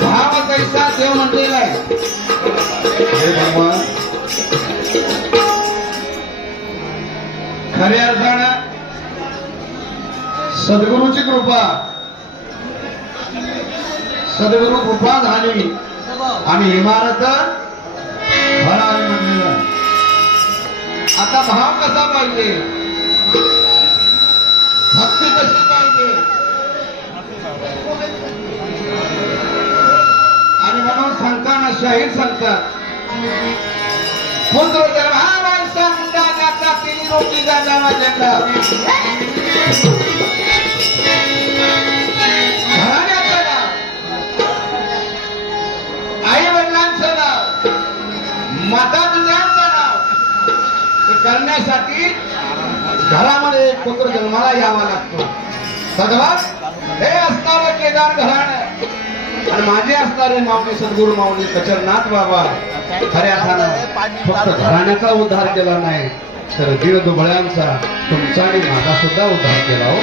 भाव कैसा खऱ्या अर्थानं सद्गुरूची कृपा सद्गुरू कृपा झाली आणि इमारत भरावी म्हणलेलं आता भाव कसा पाहिजे? सांगताना शाहीर सांगतात. पुत्र हा माणसा रोटी गाता माझ्याकडं. घराण्याचं नाव. आई वडिलांचं नाव. माता पित्यांचं नाव करण्यासाठी घरामध्ये एक पुत्र जन्माला यावा लागतो. भगवान हे असणार केदार घराणं आणि माझे असणारे माऊली सद्गुरू माऊली कचरनाथ बाबा खऱ्या अर्थानं फक्त घराण्याचा उद्धार केला नाही तर दीड दुबळ्यांचा तुमचा आणि माझा सुद्धा उद्धार केला हो.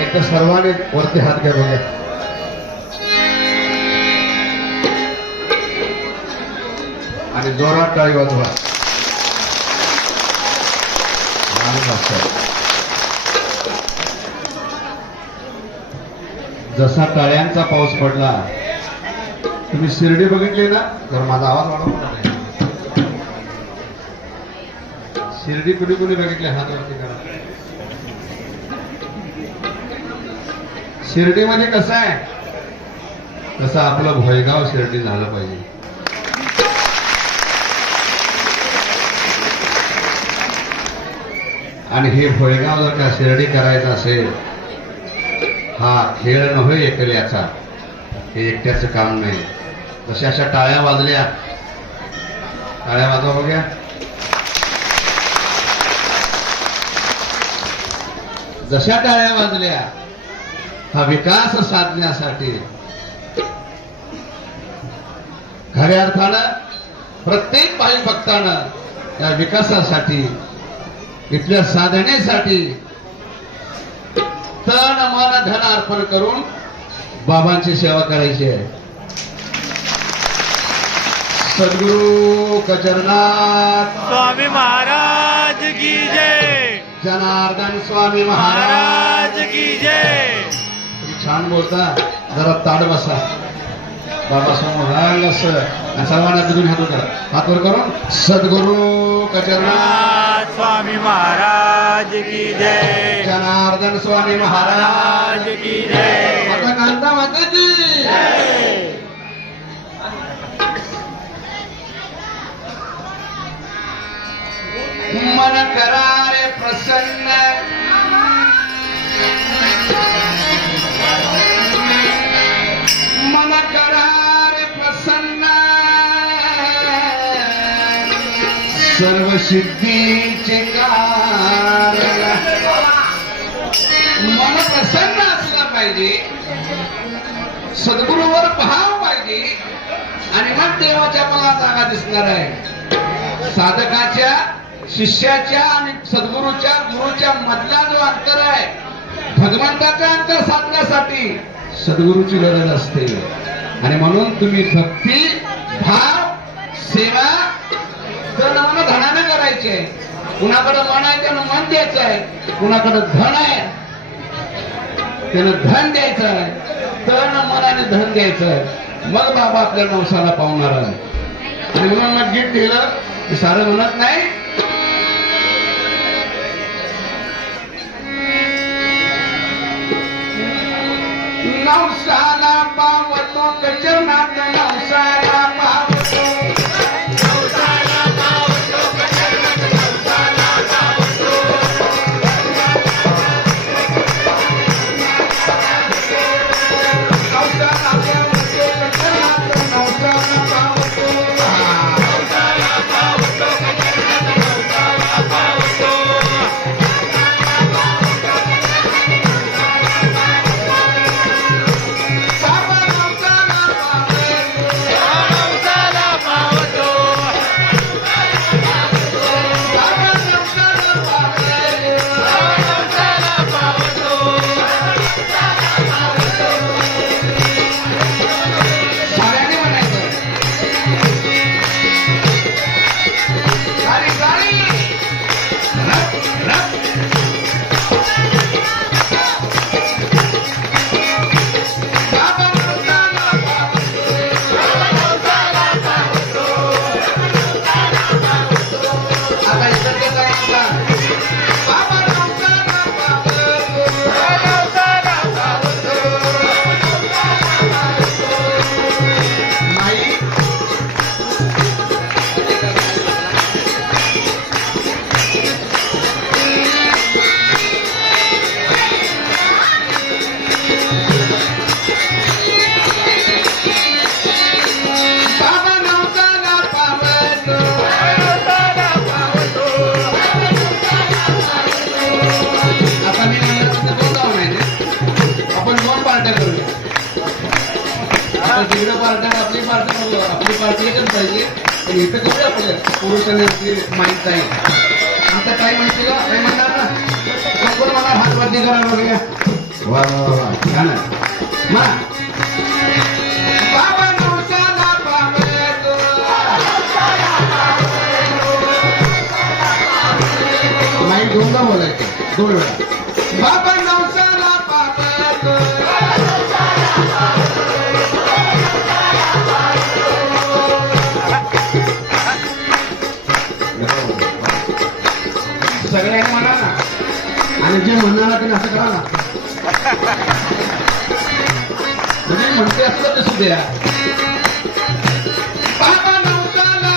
एक तर सर्वांनी वरती हात घ्या बघा आणि जोरात टाळी वाजवा. जसा टाळ्यांचा पाऊस पडला तुम्ही शिर्डी बघितली ना? तर माझा आवाज वाढवला नाही. शिर्डी कुणी कुणी बघितली? हात वरती करा. शिर्डीमध्ये कसं आहे? तसं आपलं भोयगाव शिर्डी झालं पाहिजे. आणि हे भोयगाव जर का शिर्डी करायचं असेल हा खेळ नव्हे एकल्याचा हे एकट्याचं काम नाही. जशा अशा टाळ्या वाजल्या. टाळ्या वाजवा बघ्या. जशा टाळ्या वाजल्या हा विकास साधण्यासाठी. खऱ्या अर्थानं प्रत्येक भाई भक्तानं या विकासासाठी इथल्या साधनेसाठी तन मन धन अर्पण करून बाबांची सेवा करायची आहे. सद्गुरु कचरनाथ स्वामी महाराज की जय. जनार्दन स्वामी महाराज. की जय. तुम्ही छान बोलता जरा ताड बसा. बाबा समोर रांगस सर्वांना तुम्ही हात वर करा हात वर करून सद्गुरु कचरनाथ नाथ स्वामी महाराज की जय. जनार्दन स्वामी महाराज की जय. माता कांता माताजी. मन करारे प्रसन्न. सिद्धीचे कारण. मन प्रसन्न असला पाहिजे. सद्गुरूवर भाव पाहिजे. आणि मग देवाच्या मला जागा दिसणार आहे. साधकाच्या शिष्याच्या आणि सद्गुरूच्या गुरुच्या मधला जो अंतर आहे भगवंताचं अंतर साधण्यासाठी सद्गुरूची गरज असते. आणि म्हणून तुम्ही भक्ती भाव सेवा तर मन धनानं करायचे. कुणाकडे मन आहे त्यानं मन द्यायचं आहे. कुणाकडे धन आहे त्यानं धन द्यायचं आहे. तन मनाने धन द्यायचं आहे. मग बाबा आपल्या नवसाला पावणार आहे. आणि म्हणून मग गीत दिलं की सारं म्हणत नाही नवसाला तिकडे पार्ट्या आपली पार्टी करू आपली पार्टी एकच पाहिजे. पण इथं करूया आपल्या पुरुषांनी आपली माहीत आहे आमचा काय म्हणते का काय म्हणणार ना कोण मला हातवरती करा बघूया वा वा वा. छान आहे. मा. दोनदा बोलायचं. दोन वेळा. बाबा नवसाला सगळ्यांनी म्हणा ना. आणि जे म्हणणार ते असं करा ना. तुम्ही म्हणते असलं ते. सुद्धा बाबा नवसाला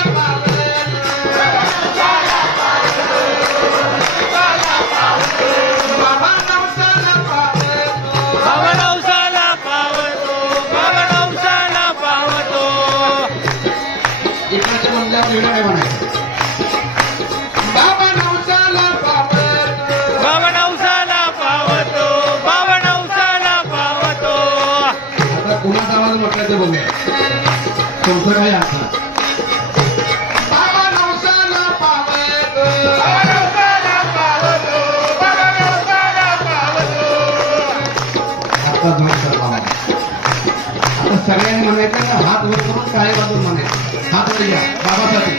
आता जोर आता सगळ्यांनी म्हणायचं हात वर करून टाळे बाजून म्हणायचं. हात वर या बाबासाठी.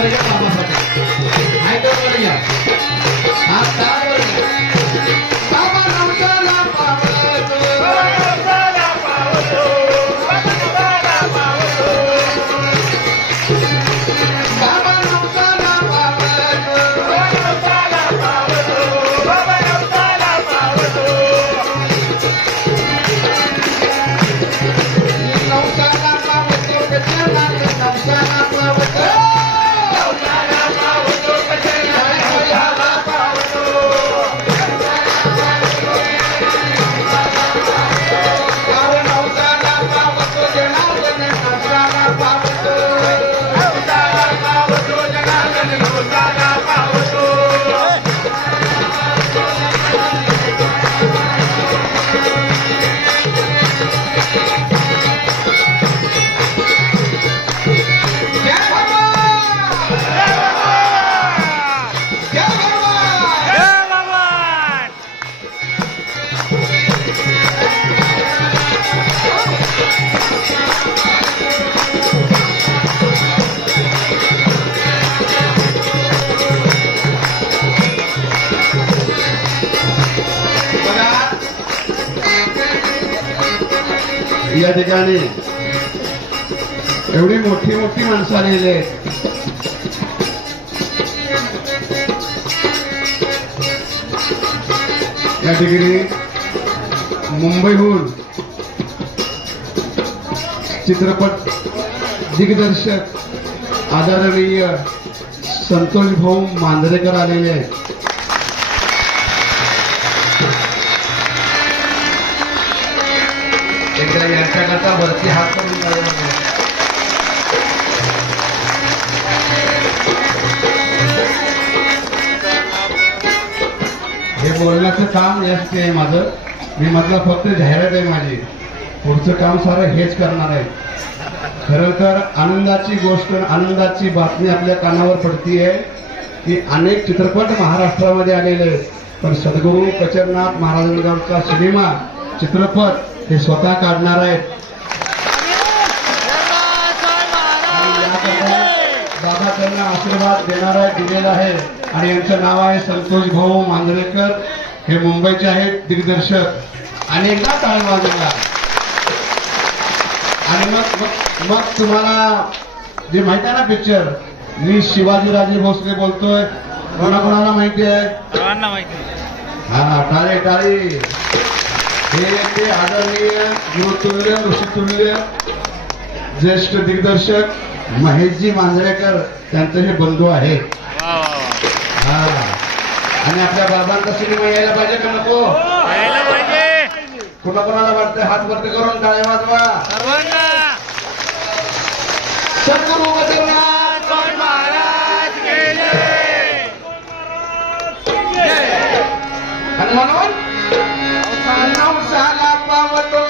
हात या ठिकाणी. एवढी मोठी मोठी माणसं आलेली आहेत. या ठिकाणी मुंबईहून चित्रपट दिग्दर्शक आदरणीय संतोष भाऊ मांजरेकर आलेले आहेत. एकदा यांच्याकरता वरती हात करून हे बोलण्याचं काम यासाठी आहे माझं. मी म्हटलं फक्त जाहिरात आहे माझी. पुढचं काम सारं हेच करणार आहे. खरं तर आनंदाची गोष्ट आनंदाची बातमी आपल्या कानावर पडतीये की अनेक चित्रपट महाराष्ट्रामध्ये आलेले आहेत. पण सद्गुरू कचरनाथ महाराजांचा सिनेमा चित्रपट हे स्वतः काढणार आहेत. बाबा त्यांना आशीर्वाद देणार आहे दिलेला आहे. आणि यांचं नाव आहे संतोष भाऊ मांजरेकर. हे मुंबईचे आहेत दिग्दर्शक. आणि एकदा टाळ वाजवला आणि मग मग- मग तुम्हाला जे माहिती आहे ना पिक्चर मी शिवाजीराजे भोसले बोलतोय. कोणा कोणाला माहिती आहे. हा टाळे टाळे. हे ते आदरणीय गुरुतुल्य ऋषितुल्य ज्येष्ठ दिग्दर्शक महेशजी मांजरेकर त्यांचे हे बंधू आहेत वा वा वा हा. आणि आपल्या बाबांचा सिनेमा यायला पाहिजे का नको? कुणा कोणाला वाटतंय हात वरती करून टाळे वाजवा. सर्वांना. सद्गुरू गजरनाथ स्वामी महाराज. गेले आणि म्हणून नवसाला पावतो